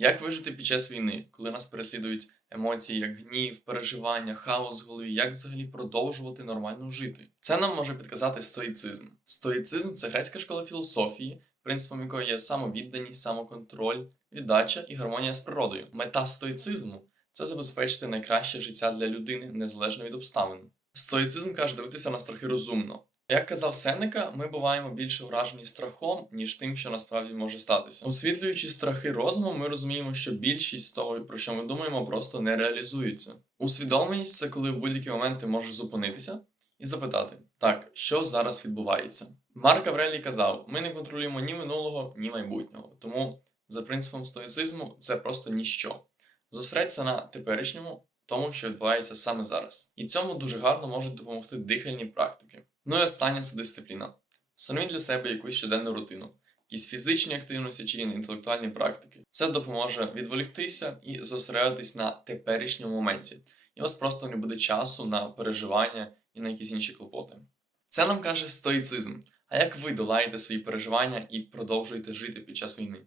Як вижити під час війни, коли нас переслідують емоції, як гнів, переживання, хаос в голові, як взагалі продовжувати нормально жити? Це нам може підказати стоїцизм. Стоїцизм це грецька школа філософії, принципом якої є самовідданість, самоконтроль, віддача і гармонія з природою. Мета стоїцизму це забезпечити найкраще життя для людини незалежно від обставин. Стоїцизм каже дивитися на страхи розумно. Як казав Сенека, ми буваємо більше вражені страхом, ніж тим, що насправді може статися. Освітлюючи страхи розумом, ми розуміємо, що більшість того, про що ми думаємо, просто не реалізується. Усвідомленість це коли в будь-які моменти можеш зупинитися і запитати: так, що зараз відбувається? Марк Аврелій казав: ми не контролюємо ні минулого, ні майбутнього. Тому, за принципом стоїцизму, це просто ніщо. Зосередься на теперішньому, тому, що відбувається саме зараз. І цьому дуже гарно можуть допомогти дихальні практики. Ну і останнє це дисципліна. Встановіть для себе якусь щоденну рутину, якісь фізичні активності чи інтелектуальні практики. Це допоможе відволіктися і зосередитись на теперішньому моменті. І у вас просто не буде часу на переживання і на якісь інші клопоти. Це нам каже стоїцизм. А як ви долаєте свої переживання і продовжуєте жити під час війни?